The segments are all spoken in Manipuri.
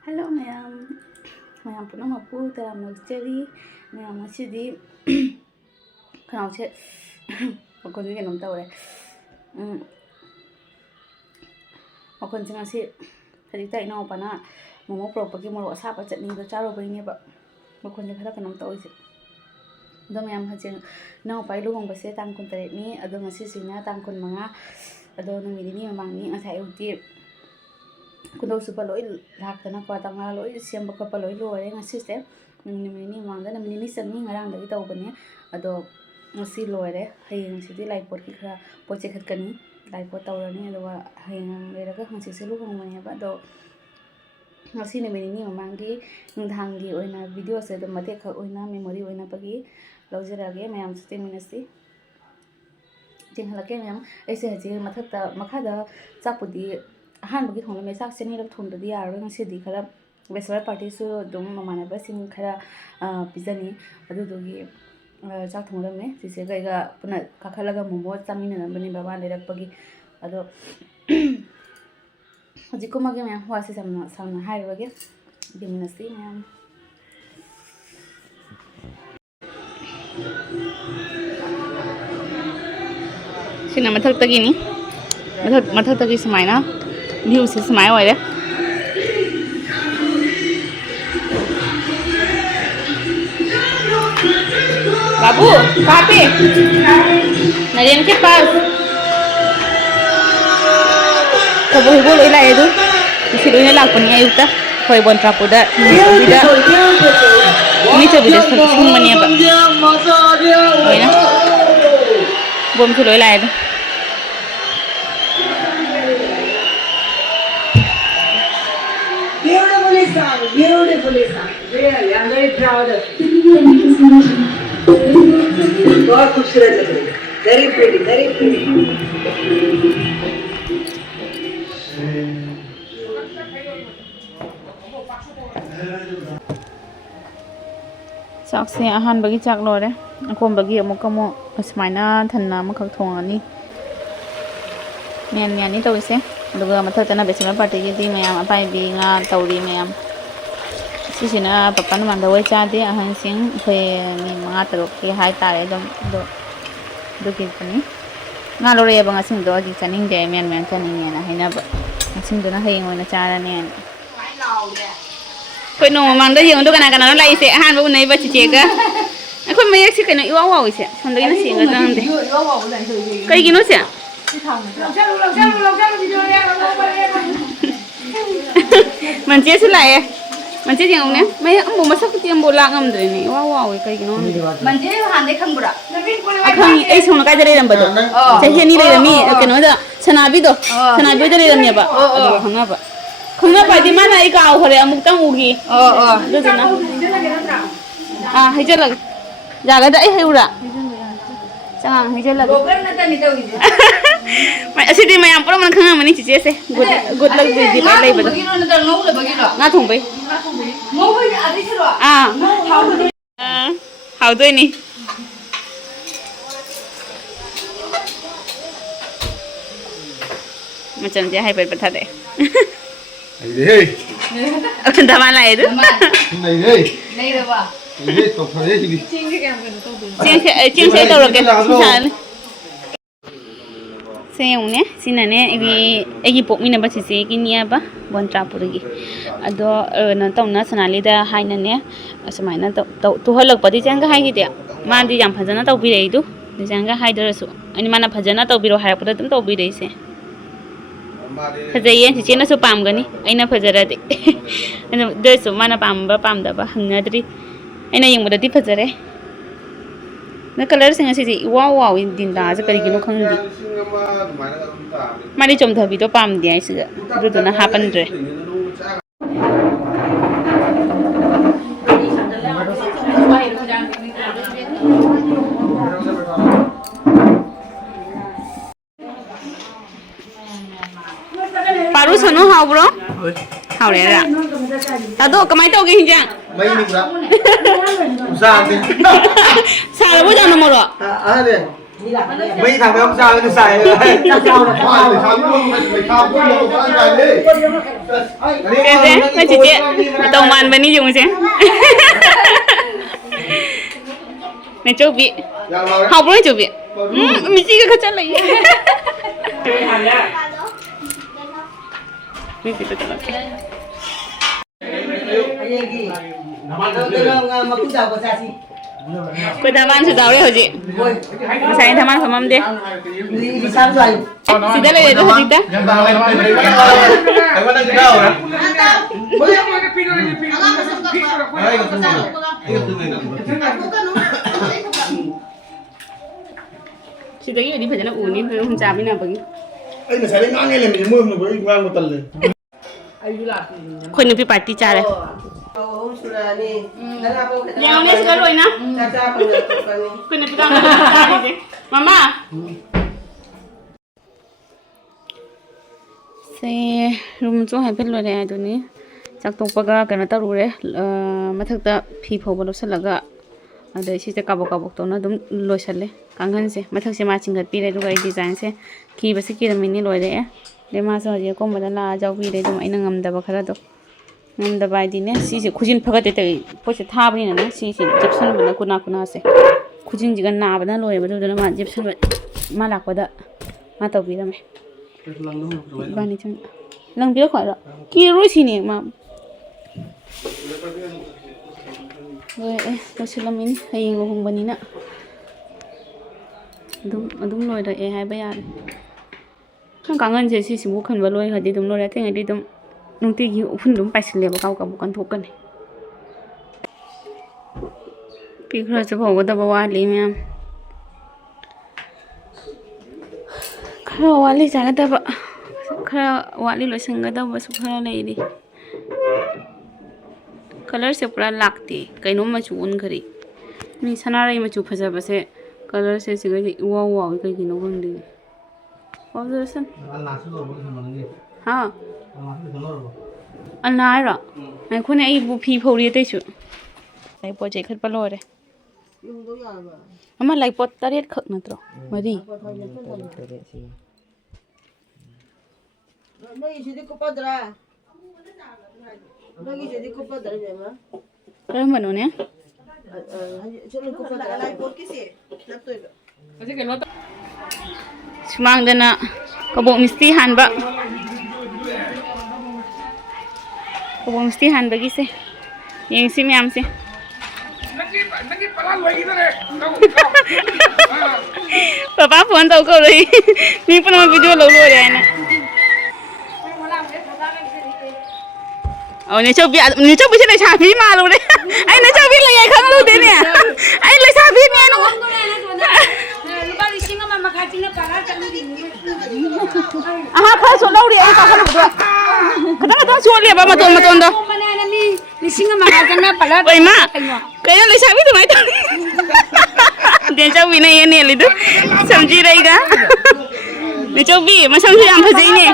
Hello ma'am. Ma'am pun nama pu dalam nursery. Ma'am masih di kenal cek. Aku juga belum tahu ya. Aku juga masih tadi tak ingat apa na. Mama pro pergi mau asap aja nih tu cara begini pak. Aku juga kadang kenal tahu sih. Ada ma'am hajeng na apa itu orang pasti tangkun tadi ni. Ada masih sini tangkun mana. Ada orang ini memang ni asal utip. Kuno super loi lakna ko tanga loi siamba ko paloi loi ngasi se ni mangda ni sangi ngarang dagi tau bane ado ngasi loi re hayeng sidi lai pot ki khara poche khat kani lai pot tau rani ado hayeng le ra ka ngasi se lu hong mane ba do ngasi ni mangi ngdang gi oina video se do mate kha oina memory oina pagi lojera ge mayam ste minasi jinghalake mayam aise haji mathata makhada chapudi ꯑꯍꯥꯟꯕꯒꯤ ꯊꯣꯡꯂꯝꯃꯦ ꯆꯥꯛꯁꯦ ꯑꯅꯤꯔꯛ ꯊꯣꯡꯗ꯭ꯔꯗꯤ ꯌꯥꯔꯔꯣꯏ ꯉꯁꯤꯗꯤ ꯈꯔ ꯕꯦꯆꯦꯂꯔ ꯄꯥꯔꯇꯤꯁꯨ ꯑꯗꯨꯝ ꯃꯃꯥꯟꯅꯕꯁꯤꯡ ꯈꯔ ꯄꯤꯖꯅꯤ ꯑꯗꯨꯗꯨꯒꯤ ꯆꯥꯛ ꯊꯣꯡꯂꯝꯃꯦ ꯆꯤꯆꯦꯒ ꯑꯩꯒ ꯄꯨꯟꯅ ꯀꯥꯈꯠꯂꯒ ꯃꯣꯃꯣ ꯆꯥꯃꯤꯟꯅꯔꯝꯕꯅꯤ ꯕꯕꯥ ꯂꯩꯔꯛꯄꯒꯤ ꯑꯗꯣ ꯍꯧꯖꯤꯛ ꯀꯨꯝꯃꯒꯦ ꯃꯌꯥꯝ ꯋꯥꯁꯦ ꯁꯝꯅ ꯍꯥꯏꯔꯨꯔꯒꯦ ꯌꯦꯡꯃꯤꯟꯅꯁꯤ ꯃꯌꯥꯝ ꯁꯤꯅ ꯃꯊꯛꯇꯒꯤꯅꯤ ꯃꯊꯛꯇꯒꯤ ꯁꯨꯃꯥꯏꯅ view से समाय वाले बाबू कहाँ पे नरेन के पास तो वो बोल इला है तो इसी लोग लाख पनी है उतना कोई बन ट्रापुडा बिदा नीचे बिदा सिंग मनी अब है ना बम से लोग इला है तो Beautifully sung. Really, I'm very proud of you. बहुत खूबसूरत लग रही है. Very pretty, very pretty. चाक से आहान बगी चाक लोरे अकोम बगी अमुक अमुक असमाइना थन्ना अमुक थोंगानी मैन मैनी तौइसे अदुगा मथकतना बेचलर पार्टी गी मैम अपाइबी nga तौरी मैम सिसिना पपन मांदा वै चादे अहन सिंग फे नि मा तरोक के हाय तारे दम दो के पनी nga लोरे बंगा सिंग दो जी चनिंग दे मैन मैन चनिंग ना हैना ब सिंग दना हयंग ओना चाराने कोई नो मांदा यंग दो कना कना लाइसे अहान बु नै बचि चेगा अखोय मयक से कनो इवा वाव से संदगी ना सिंग दंग दे कई गिनो से मंचे से लाए मंचे जेंग ने मैं अम्बो मसक ति अम्बो लाग अमद्रे ने वा वा वे कई गिनो मंचे हांदे खंगबुरा अखंग ए सोना काय दरे रंबदो चहे नि लेरमी कनो दा सनाबी दो सनाबी दरे रमने बा खंगा पादि माना ए काव हरे अमुक तंग उगी दुजना हेजे लग जागा दा ए हेउरा चंगा हेजे लग गोकर नतनी तौइजे मैं असिदि मयाम पुरा मन खंगा मनी चिचे से गुड लग दि पाइ लैबदो बगिरो न दंग नौ ले बगिरो ना थोंबै मौ होय आदि छरो हाउ दोइ नि macam dia hai ber thade ai dei dama lai du nei dei नहीं रे बा nei to thare ji चिंग के काम करनो तो ching se to ro ke san se une sinane egi pok mina ba chi se ki nia ba bon trapur gi ado na tawna sanali da haina ne asmai na to halak padi changa hai gi de ma di jam phajana taw bi rei du di changa hai darasu ani mana phajana taw bi ro hai pura tum taw bi rei se फजैये चिचेना सु पाम गनी अइना फजरदे अन दसु माना पामबा पामदबा हंगनद्री अइना यंगबदि फजरे न कलर सिंग सिजि वाव वाव दिन दा ज करिगिनो खंगदि मानि चोमथबि तो पाम दि आइसगा दुदुना हापनद्रे पारू सनो हाउ ब्रो हाउ रे रा तादो कमाई तोगे हिंजा mai ni pura sa ni सारा बो जानो मरो a de mấy thằng không sao nó xài Hoa để khám luôn, mày khám luôn, ăn gà đi. Cái gì? Cái chị tông màn bên đi dùng chứ. Này châu vị. Học rồi châu vị. Mình chỉ có chân lấy. Mình chỉ có chân lấy. Quay tham ăn sudah udah Haji. Saya tham ăn sama dia. Sudah lah itu Haji dah. Thằng con đang từ đâu hả? Sudah ini di bagian uni, belum cabai nak bagi. Anh sẽ đánh ngang nghe là mình mua với ngang một tầng này. Kau ni pergi party cara. Yang ni sekali loh na. Kau ni pergi party je. Mama. Saya room tu hampir loh deh tu ni. Cak tu pagar kerana tahu deh. Mathak ta people baru selaga. Ada isi tu kabuk-kabuk tu na dum loh sel deh. Kangen se. Mathak se matching kat pilih tu gaya design se. Ki basi kira mini loh deh. Dia masa aja kau macam lah jauh pilih tu mainan ngam dah bakal tu. Ngam dah bayi ni sisi kujin pakai tu pasti thap ni na sisi Gibson benda kuna se. Kujin jika na benda loh ya betul betul mah Gibson malak pada mata bila meh. Bani cang. Lang bila kau ada. Kiri sini mah. Masih lama ini hayang lohong bani na. Adum loh dah hai bayar. Kan kangen je sisi bukan baloi hadi dum loh dah tengah di dum. Nanti giu pun dum pasti leh bakal bukan token. Pikir aja bawa dah bawa leh mem. Kalau wali jangan dah pak. Kalau wali lo senggat dah basuh kalau leh ini. Color se pura lakti. Kainu macam un kari. Ni sana rai macam pasal pasal color se segala wow kayak gini orang deh. Apa tu sen? Ha. Anh nói rồi. Này con này bu phi phô đi tới chứ. Này bộ chạy khất bao lâu rồi. Mà lại bộ ta riết khất nữa rồi. Mà đi. Rồi mà nó nè. Semang dana kabuk mesti han ba. Kabuk mesti han bagi se. Yang si miam se. Nanti pelan lagi tu deh. Papa phone tau kau lagi. Ni pun nama video lalu aja na. Oh ni coba sih nak cabai malu deh. Ay nak cabai lagi kan lu deh ni. Ay nak cabai ni anu. Aha, kau solau dia, kau kan berdua. Kadang-kadang soal dia, apa matun dah. Ni singa makan kena pala. Oi mak, kayaknya lesa itu mai tu. Dia cabai ni ni lidu, samji rai ga. Ni cabai, macam tu yang pasal ini.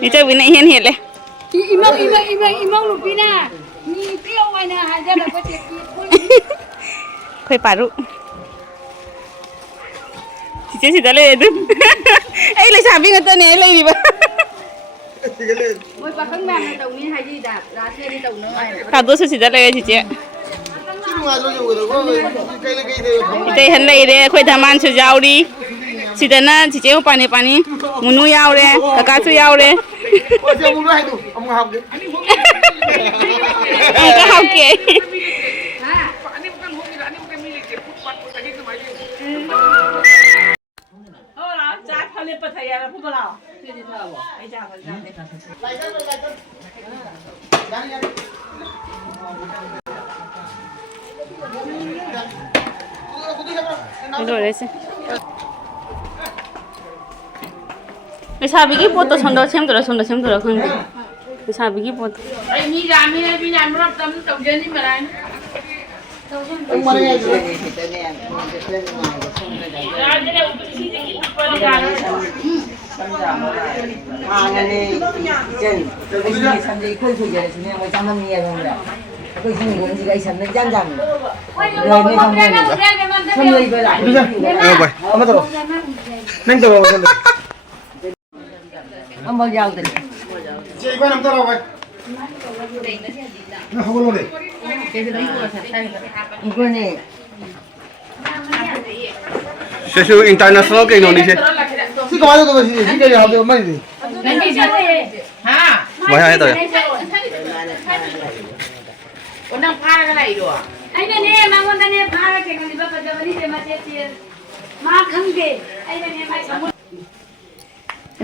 Ni cabai ni ni le. Imang lupina. Ni piau mana haja dapat cek. Kau paru. Cici sudah leh tu. Leh sabi ngata ni leh ni ba. Oi pakang mana tahu ni haji dah. Rahsia ni tahu nama. Tahu tu sudah leh cici. Kita hendak ide kau taman sejauh di. Sudah na cici aku pani. Munu yau le, kakak tu yau le. Angka hauke. Sabi foto sondor sem tu lah kan. Sabi foto. Ini jam berapa tamu tahu jadi mana? tôi xin người gì đây sẵn gian rằng rồi nên không nghe không lời về lại vậy ông bắt đầu nhanh rồi ông bao giờ tình chị quay nằm tao vậy nó không có luôn đi 이거 này 세수 인터내셔널 cái nó đi chứ chị có bao giờ tôi chị cái nào được mấy gì mấy hai tới anh này nè mà con này phá cái con đi bắt đầu đi để mà chết mà khăng cái anh này mà xong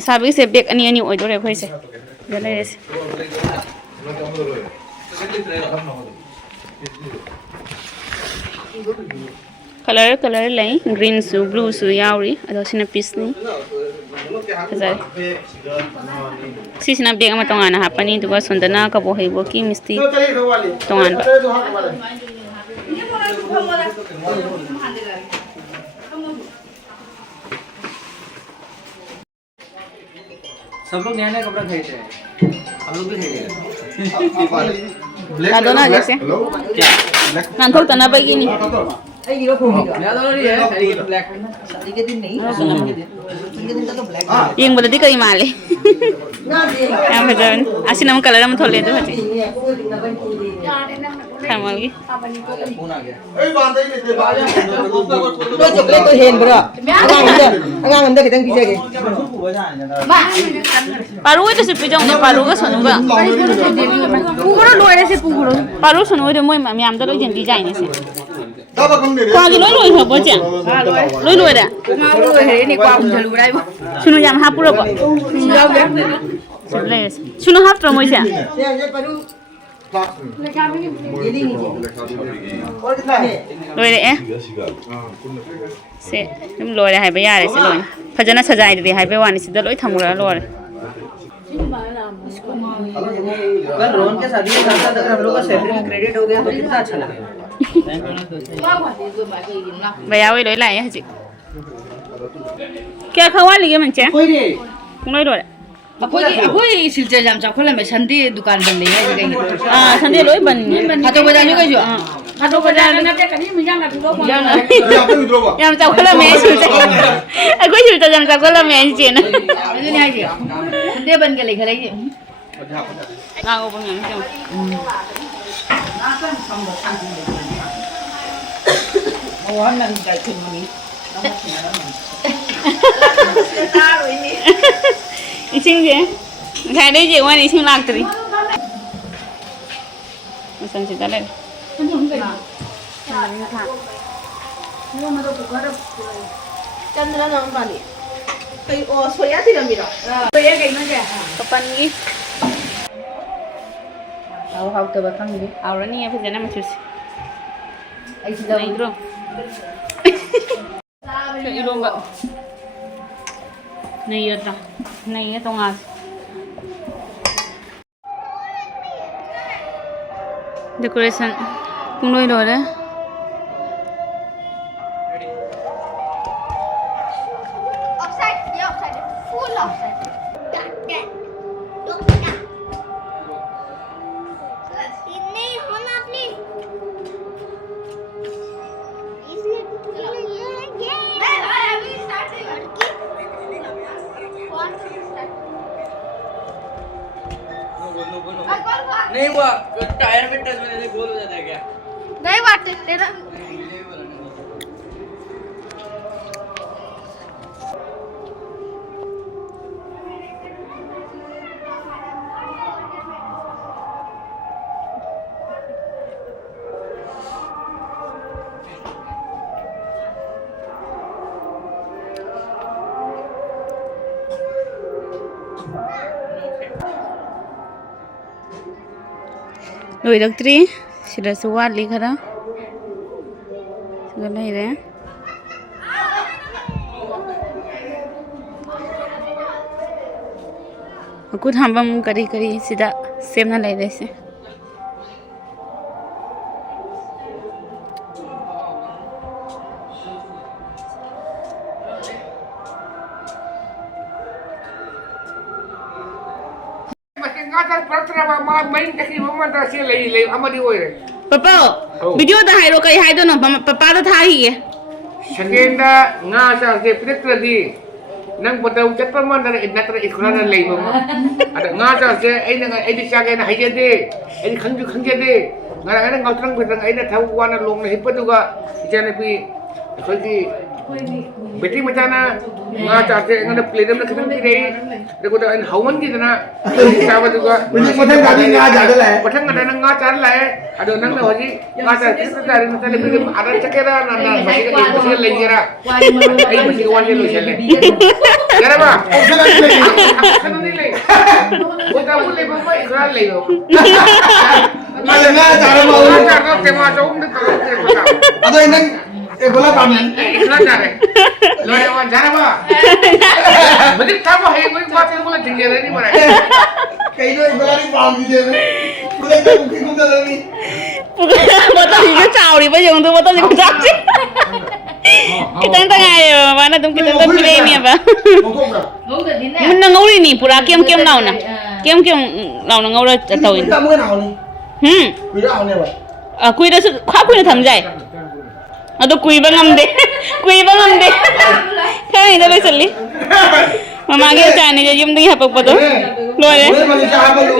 Sabi se bek ani ani oi dore khoi se. Jale res. Color lai green su blue su yauri ado sina piece ni. Kazai. Si sina bek ama tongana hapani duga sondana ka bo haibo ki misti tongan ba. सब लोग नया नया कपड़ा खरीदते हैं हम लोग भी खरीदेंगे Lado na jese. Nan thok tana bai ni. ấy gì đó cùng gì नया दोनों नहीं है खरीद ब्लैक शादी के दिन नहीं शादी के दिन का तो black Yeng bodadi kai male. ना जी Am bajan. Asinam color am thole do hati. Thamal gi. Phone आ गया ấy bàn đây để bàn tôi chụp lên tôi hiền bữa anh ăn cái thằng kia kì Paru itu si pijong do paru ga sonu ga. Puguro lo ere se puguro. Paru sonu do moi ma miam do lo jen di jai ni se. tao bà không để Kwa gi loi loi ha bo ja. Loi loi da. ngau rồi thế này qua cùng chelu đây Sunu jam ha puro ba. Sebelas. Sunu hap tro moi sia. Loi de eh. Se tum loi da hai ba ya de se loi. Phajana sajai de hai ba wa ni se da loi thamura loi. अगर रोहन के शादी में साथ अगर हम लोग का सैलरी में क्रेडिट हो गया तो कितना अच्छा लगेगा Baya wai loi lai ha ji. Kya khawa li ge man che? कोई नहीं Kung loi loi. अखोई सिलचर जाम चाखोला में संडे दुकान बंद ले है कहीं Ah, sande loi ban ni. हाथो बजा जो कहियो हाथो बजा ना पे कहीं मिजान ना तो phone không được đâu Yam cha khola me sul cha. Aku sul cha jam cha khola me che na. ये नहीं आजी संडे बन के लेके लेके Nga go bang yang cha. Ủa lần chạy thuyền mình Ising je. Khai dei je wan ising lak tri. Masan si dalai. Chandra नाम वाली कई ओ सोया थी ना मेरा तो ये कहीं ना क्या Kapan gi? आओ हाउ तो बता मुझे Aura ni apa jana macam si. ऐसी Nai bro. Ilong ba. Nai yata. Nai ya tongas. Decoration kung loi loi de. Offside ये ऑफसाइड फुल ऑफसाइड नहीं होना प्लीज इसलिए अभी स्टार्ट लड़की कौन नहीं हुआ टायर में टच होने से गोल हो जाता है क्या नहीं बात तेरा Loi dak tri. Sida suat li khara. Sudah lai de. Aku thambam kari kari sida sem na lai de se. งาจะปรัชญามาไม่จะคิดว่ามันจะเสียเลยอามาดีโว้ย ปะเป้าวิดีโอถ่ายเราใครถ่ายตัวน้องปะป้าจะถ่ายอีก ฉันเองนะงาจะเก็บเล็กตัวดีนั่งบนเตียงจัดประมาณนั้นอินนักอีกคนนั้นเลยมั้งadaงาจะเสียไอ้นั่งไอ้ดิฉันเองให้เจดีไอ้ขังเจดีงานอะไรงาตรังไปตรังไอ้นั่นท้าววานะลงในฮิปตุกะเจนพี่คนที่เบทีมาจานะงาจะเสียงานเพลย์ดัมนักขึ้นที่ได้เด็กคนนั้นหาวันที่นั่นนะชาวบ้านตุกะ Macam tadi ni aja dah lah. ปะทั้งกันนั่งงาจานเลยอะเดี๋ยวนั่งเลยว่าจีงาจานที่สุดท้ายนั่นเลยเป็นอะไรสักอย่างนั่นนั่นไม่ใช่ไอ้ไม่ใช่เลยจ้ะไอ้ไม่ใช่วันที่เราเช่นเลยจ้ะบ้า Option lagi lagi. ขนาดนี้เลยว่าจะพูดเลยบ้างไม่ขนาดเลย Macam ni cara งา mau. จานก็เต็มมาจมนึกตัวเต็มมา Atau ini bola panen. ไอ้ขนาดนั้นเลยเลยว่าจ้ะบ้าไม่ได้ทำว่าให้ไม่มาที่มันจริงๆเลยนี่มัน Kayak itu bola ni pam gitu. Bola itu mungkin dah ni. บ่ต้องอยู่เจ้าดิบ่ยังตัวบ่ต้องอยู่เจ้าสิkita tengah ya mana tuh kita tuh pilih ini apa Mungkin dah. mana ngau ni pura kem nau na kem nau na ngau tau ini Kita mungkin awal ni. Kita awal ni apa? kui dah kui dah tham jai atau kui bangam deh kan ini dah seli mama ke chane je yum ding apa apa tu lo ya Boleh manusia apa lu?